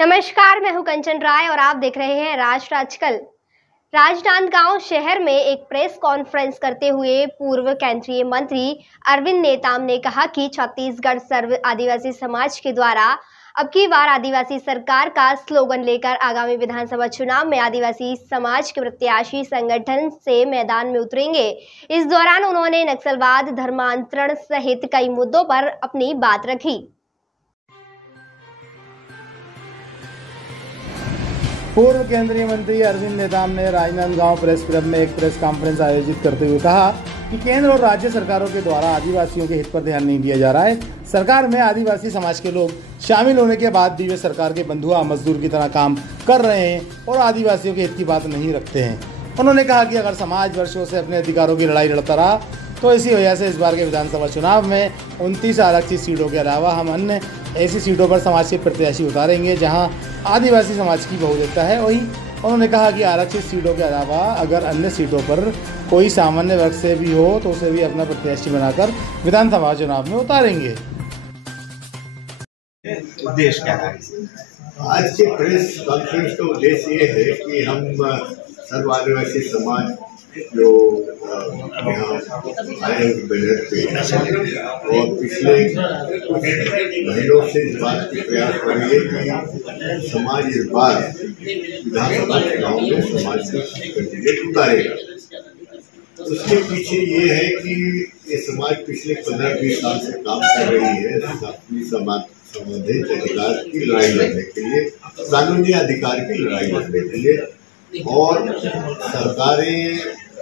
नमस्कार, मैं हूं कंचन राय और आप देख रहे हैं राष्ट्र आजकल। राजनांदगांव शहर में एक प्रेस कॉन्फ्रेंस करते हुए पूर्व केंद्रीय मंत्री अरविंद नेताम ने कहा कि छत्तीसगढ़ सर्व आदिवासी समाज के द्वारा अब की बार आदिवासी सरकार का स्लोगन लेकर आगामी विधानसभा चुनाव में आदिवासी समाज के प्रत्याशी संगठन से मैदान में उतरेंगे। इस दौरान उन्होंने नक्सलवाद, धर्मांतरण सहित कई मुद्दों पर अपनी बात रखी। पूर्व केंद्रीय मंत्री अरविंद नेताम ने राजनांदगांव प्रेस क्लब में एक प्रेस कॉन्फ्रेंस आयोजित करते हुए कहा कि केंद्र और राज्य सरकारों के द्वारा आदिवासियों के हित पर ध्यान नहीं दिया जा रहा है। सरकार में आदिवासी समाज के लोग शामिल होने के बाद भी वे सरकार के बंधुआ मजदूर की तरह काम कर रहे हैं और आदिवासियों के हित की बात नहीं रखते हैं। उन्होंने कहा कि अगर समाज वर्षों से अपने अधिकारों की लड़ाई लड़ता रहा तो इसी वजह से इस बार के विधानसभा चुनाव में 29 आरक्षित सीटों के अलावा हम अन्य ऐसी सीटों पर समाज के प्रत्याशी उतारेंगे जहां आदिवासी समाज की बहुलता है। वहीं उन्होंने कहा कि आरक्षित सीटों के अलावा अगर अन्य सीटों पर कोई सामान्य वर्ग से भी हो तो उसे भी अपना प्रत्याशी बनाकर विधानसभा चुनाव में उतारेंगे। उद्देश्य क्या है आज के प्रेस कॉन्फ्रेंस का उद्देश्य ये है कि हम सर्व आदिवासी समाज जो यहाँ आए बैनर पे और पिछले कुछ महीनों से इस बात की प्रयास कर रही है कि समाज इस बार विधानसभा चुनाव में समाज से कैंडिडेट उतारेगा। उसके पीछे ये है कि ये समाज पिछले 15-20 साल से काम कर रही है अपनी संबंधित अधिकार की लड़ाई लड़ने के लिए, कानूनी अधिकार की लड़ाई लड़ने के लिए, और सरकारें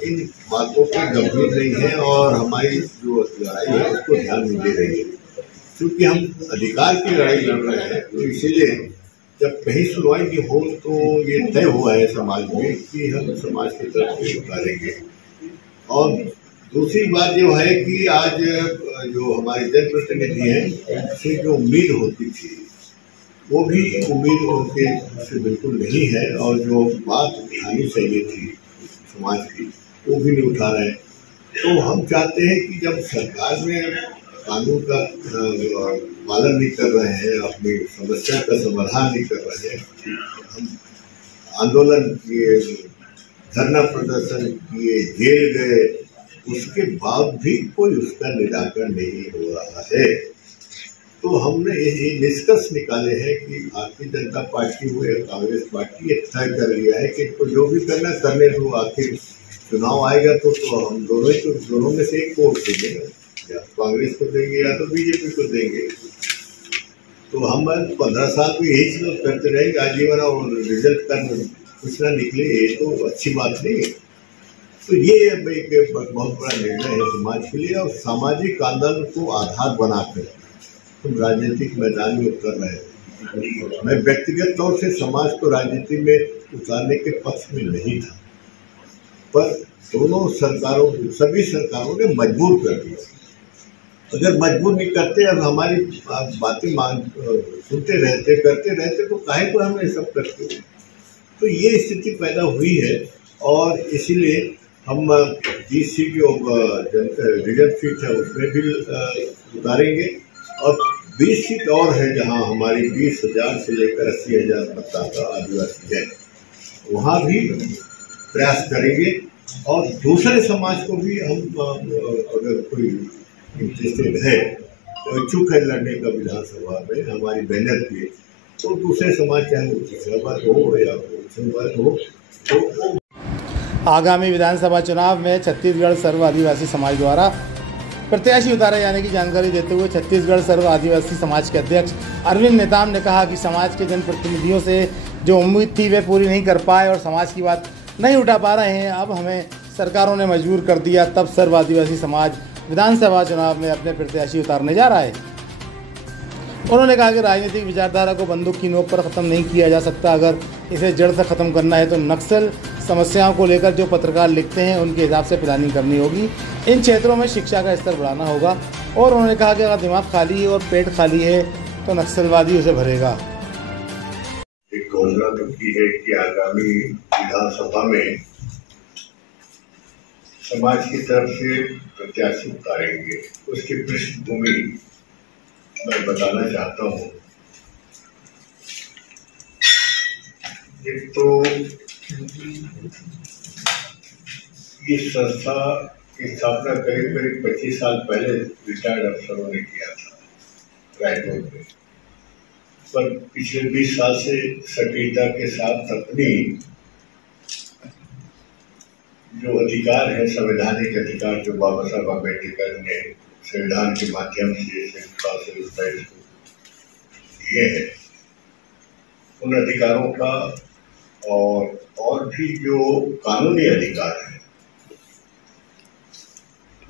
इन बातों पर गंभीर नहीं है और हमारी जो लड़ाई है उसको ध्यान नहीं दे रही है। क्योंकि हम अधिकार की लड़ाई लड़ रहे हैं तो इसीलिए जब कहीं सुनवाई नहीं हो तो ये तय हुआ है समाज में कि हम समाज की तरफ से उतारेंगे। और दूसरी बात जो है कि आज जो हमारे जनप्रतिनिधि हैं उनसे जो उम्मीद होती थी वो भी उम्मीद उनके से बिल्कुल नहीं है, और जो बात उठानी चाहिए थी समाज की वो भी नहीं उठा रहे हैं। तो हम चाहते हैं कि जब सरकार में कानून का पालन नहीं कर रहे हैं, अपनी समस्या का समाधान नहीं कर रहे हैं, हम आंदोलन किए, धरना प्रदर्शन किए, जेल गए, उसके बाद भी कोई उसका निराकरण नहीं हो रहा है। तो हमने ये निष्कर्ष निकाले हैं कि भारतीय जनता पार्टी हो या कांग्रेस पार्टी ये तय कर लिया है कि तो जो भी करना करने दो, आखिर चुनाव आएगा तो हम दोनों में से एक वोट देंगे, या कांग्रेस को देंगे या तो बीजेपी को देंगे। तो हम 15 साल में यही चीज करते रहेंगे आजीवन, और रिजल्ट का कुछ ना निकले ये तो अच्छी बात नहीं है। तो ये एक बहुत बड़ा निर्णय है समाज के लिए, और सामाजिक आंदोलन को आधार बनाकर हम राजनीतिक मैदान में उतर रहे हैं। मैं व्यक्तिगत तौर से समाज को राजनीति में उतारने के पक्ष में नहीं था, पर सभी सरकारों ने मजबूर कर दिया। अगर मजबूर नहीं करते, अब हमारी बातें सुनते रहते करते रहते तो काहे को हम ये सब करते। तो ये स्थिति पैदा हुई है, और इसीलिए हम 20 सीट जो रिजर्व सीट है उसमें भी उतारेंगे, और 20 सीट और है जहां हमारी 20,000 से लेकर 80,000 मतदाता आदिवासी है, वहां भी प्रयास करेंगे। और दूसरे समाज को भी हम अगर कोई इंटरेस्टेड है, इच्छुक है लड़ने का विधानसभा में हमारी बैनर पे, तो दूसरे समाज चाहे वो पिछड़ा वर्ग हो या वर्ग हो तो आगामी विधानसभा चुनाव में छत्तीसगढ़ सर्व आदिवासी समाज द्वारा प्रत्याशी उतारे जाने की जानकारी देते हुए छत्तीसगढ़ सर्व आदिवासी समाज के अध्यक्ष अरविंद नेताम ने कहा कि समाज के जनप्रतिनिधियों से जो उम्मीद थी वे पूरी नहीं कर पाए और समाज की बात नहीं उठा पा रहे हैं। अब हमें सरकारों ने मजबूर कर दिया, तब सर्व आदिवासी समाज विधानसभा चुनाव में अपने प्रत्याशी उतारने जा रहा है। उन्होंने कहा कि राजनीतिक विचारधारा को बंदूक की नोक पर ख़त्म नहीं किया जा सकता। अगर इसे जड़ से ख़त्म करना है तो नक्सल समस्याओं को लेकर जो पत्रकार लिखते हैं उनके हिसाब से प्लानिंग करनी होगी। इन क्षेत्रों में शिक्षा का स्तर बढ़ाना होगा। और उन्होंने कहा कि अगर दिमाग खाली है और पेट खाली है तो नक्सलवादी उसे भरेगा। एक घोषणा तो की है कि आगामी विधानसभा में समाज की तरफ से प्रत्याशी उतारेंगे। उसकी पृष्ठभूमि मैं बताना चाहता हूँ। एक तो ये संस्था की स्थापना करीब करीब 25 साल पहले रिटायर्ड अफसरों ने किया था रायपुर में, पर पिछले 20 साल से सक्रियता के साथ अपनी जो अधिकार है, संवैधानिक अधिकार जो बाबा साहब अम्बेडकर ने संविधान के माध्यम से दिए हैं, उन अधिकारों का और भी जो कानूनी अधिकार है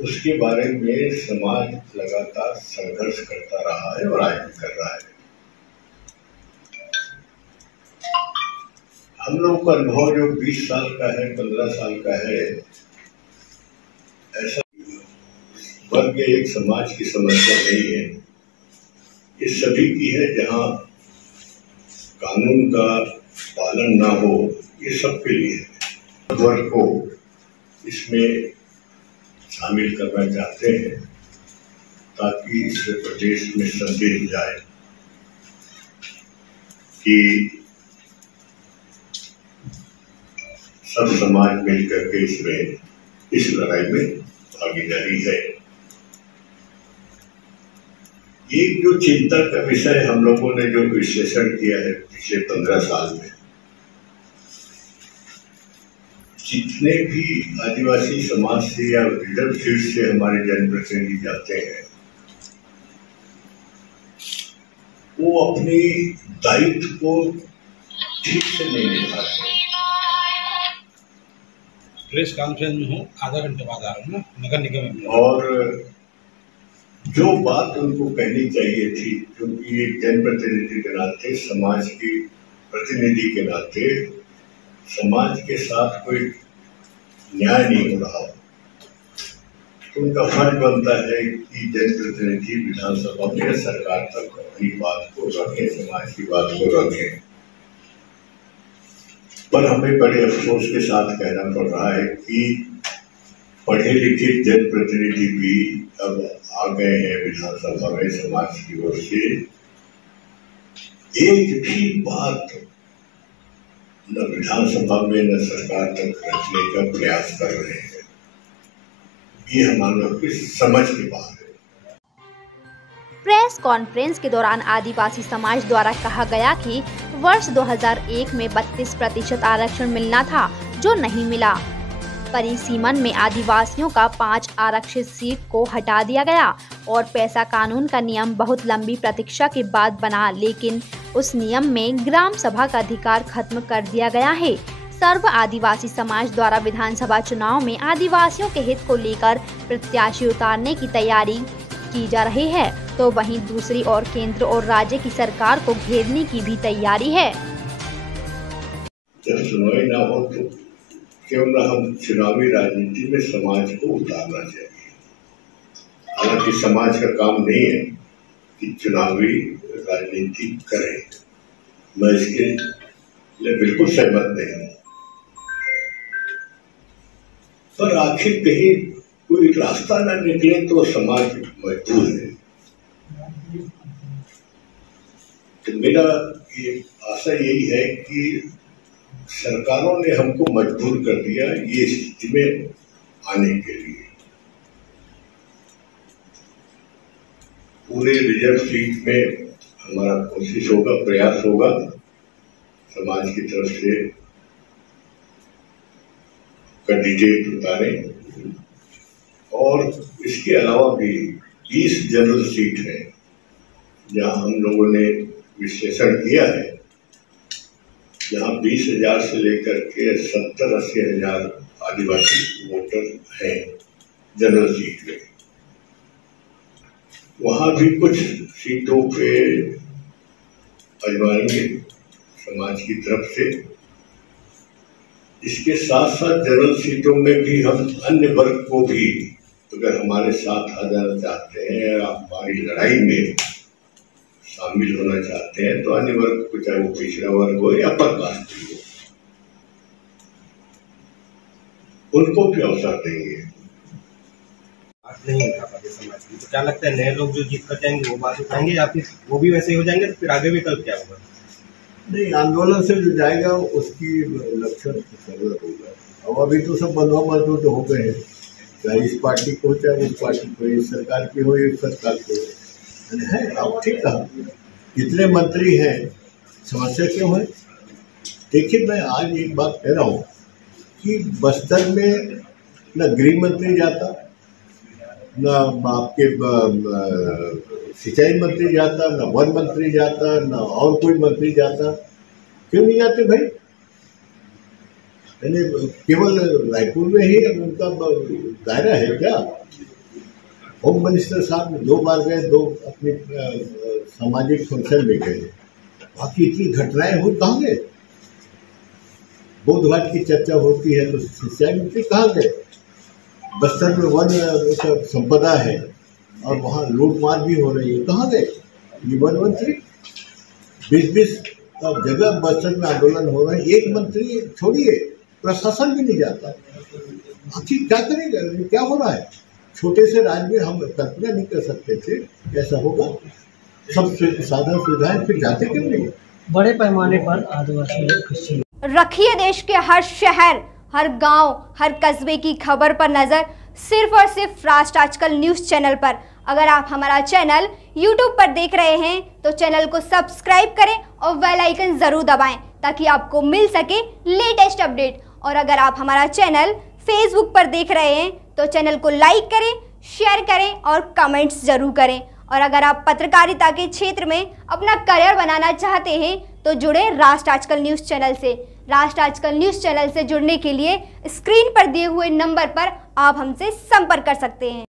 उसके बारे में समाज लगातार संघर्ष करता रहा है और आज भी कर रहा है। हम लोग का अनुभव जो 20 साल का है, 15 साल का है, ऐसा वर्ग एक समाज की समस्या नहीं है, ये सभी की है। जहाँ कानून का पालन ना हो, ये सबके लिए है। वर्ग को इसमें शामिल करना चाहते हैं ताकि इससे प्रदेश में संदेश जाए कि सब समाज मिलकर के इस लड़ाई में भागीदारी है। एक जो चिंता का विषय हम लोगों ने जो विश्लेषण किया है पिछले 15 साल में, जितने भी आदिवासी समाज से या रिजर्व सीट से हमारे जनप्रतिनिधि जाते हैं, वो अपनी दायित्व को ठीक से नहीं निभाते। प्रेस कॉन्फ्रेंस हूँ, आधा घंटे बाद आ रहा हूँ ना, नगर निगम में। और जो बात उनको कहनी चाहिए थी, क्योंकि एक जनप्रतिनिधि के नाते, समाज की प्रतिनिधि के नाते समाज के साथ कोई न्याय नहीं हो रहा, तो उनका फर्ज बनता है कि जनप्रतिनिधि विधानसभा में सरकार तक अपनी बात को रखें, समाज की बात को रखें। पर हमें बड़े अफसोस के साथ कहना पड़ रहा है कि पढ़े लिखे जनप्रतिनिधि भी अब आ गए हैं विधानसभा में समाज की ओर से, एक भी बात न विधानसभा में न सरकार तक रखने का प्रयास कर रहे हैं। ये हमारे लोग की समझ की बात है। प्रेस कॉन्फ्रेंस के दौरान आदिवासी समाज द्वारा कहा गया कि वर्ष 2001 में 32% आरक्षण मिलना था, जो नहीं मिला। परिसीमन में आदिवासियों का 5 आरक्षित सीट को हटा दिया गया और पैसा कानून का नियम बहुत लंबी प्रतीक्षा के बाद बना, लेकिन उस नियम में ग्राम सभा का अधिकार खत्म कर दिया गया है। सर्व आदिवासी समाज द्वारा विधानसभा चुनाव में आदिवासियों के हित को लेकर प्रत्याशी उतारने की तैयारी की जा रही है, तो वहीं दूसरी ओर केंद्र और राज्य की सरकार को घेरने की भी तैयारी है। जब सुनवाई ना हो तो क्यों न हम चुनावी राजनीति में समाज को उतारना चाहिए। हालांकि समाज का काम नहीं है कि चुनावी राजनीति करे, मैं इसके लिए बिल्कुल सहमत नहीं हूँ, पर आखिर कहीं कोई रास्ता न निकले तो समाज मजबूर है। तो मेरा ये आशा यही है कि सरकारों ने हमको मजबूर कर दिया ये स्थिति में आने के लिए। पूरे रिजर्व सीट में हमारा कोशिश होगा, प्रयास होगा समाज की तरफ से कैंडिडेट उतारें। और इसके अलावा भी 20 जनरल सीट है जहां हम लोगों ने विश्लेषण किया है, जहां 20,000 से लेकर के 70-80 हजार आदिवासी वोटर हैं जनरल सीट में। वहां भी कुछ सीटों पे आजमाएंगे समाज की तरफ से। इसके साथ साथ जनरल सीटों में भी हम अन्य वर्ग को भी अगर हमारे साथ आ जाना चाहते हैं, हमारी लड़ाई में शामिल होना चाहते हैं, तो अन्य वर्ग को, चाहे वो पिछड़ा वर्ग हो या अपर कास्ट हो, उनको भी अवसर देंगे। नहीं उठा पाते समाज की, तो क्या लगता है नए लोग जो जीत कर जाएंगे वो बात उठाएंगे या फिर वो भी वैसे ही हो जाएंगे, तो फिर आगे विकल्प क्या होगा? नहीं, आंदोलन से जो जाएगा उसकी लक्षण सरल होगा। अब अभी तो सब बंदोबस्त तो हो गए हैं, चाहे इस पार्टी को चाहे उस पार्टी को, इस सरकार की हो इस सरकार को है। अब ठीक कहा, कितने मंत्री हैं, समस्या क्यों है? देखिए, मैं आज एक बात कह रहा हूँ कि बस्तर में न गृह मंत्री जाता, न आपके सिंचाई मंत्री जाता, न वन मंत्री जाता, न और कोई मंत्री जाता। क्यों नहीं जाते भाई? यानी केवल रायपुर में ही उनका दायरा है क्या? होम मिनिस्टर साहब 2 बार गए, 2 अपनी सामाजिक फंक्शन में गए, बाकी इतनी घटनाएं हुई कहाँ गए? बौद्ध घाट की चर्चा होती है तो सिंचाई मंत्री कहाँ गए? बस्तर में वन संपदा है और वहाँ लूटमार भी हो रही है, कहाँ गए ये वन मंत्री? 20-20 जगह बस्तर में आंदोलन हो रहा है, एक मंत्री छोड़िए, प्रशासन भी नहीं जाता। आखिर क्या करेगा? क्या हो रहा है? छोटे से राज्य में हम कल्पना नहीं कर सकते थे ऐसा होगा। सब साधन सुविधाएं फिर जाते क्यों नहीं? बड़े पैमाने पर आदिवासी लोग कृषि। रखिए देश के हर शहर, हर गांव, हर कस्बे की खबर पर नजर, सिर्फ और सिर्फ राष्ट्र आजकल न्यूज चैनल पर। अगर आप हमारा चैनल YouTube पर देख रहे हैं तो चैनल को सब्सक्राइब करें और बेल आइकन जरूर दबाएं ताकि आपको मिल सके लेटेस्ट अपडेट। और अगर आप हमारा चैनल Facebook पर देख रहे हैं तो चैनल को लाइक करें, शेयर करें और कमेंट्स जरूर करें। और अगर आप पत्रकारिता के क्षेत्र में अपना करियर बनाना चाहते हैं तो जुड़े राष्ट्र आजकल न्यूज़ चैनल से। राष्ट्र आजकल न्यूज़ चैनल से जुड़ने के लिए स्क्रीन पर दिए हुए नंबर पर आप हमसे संपर्क कर सकते हैं।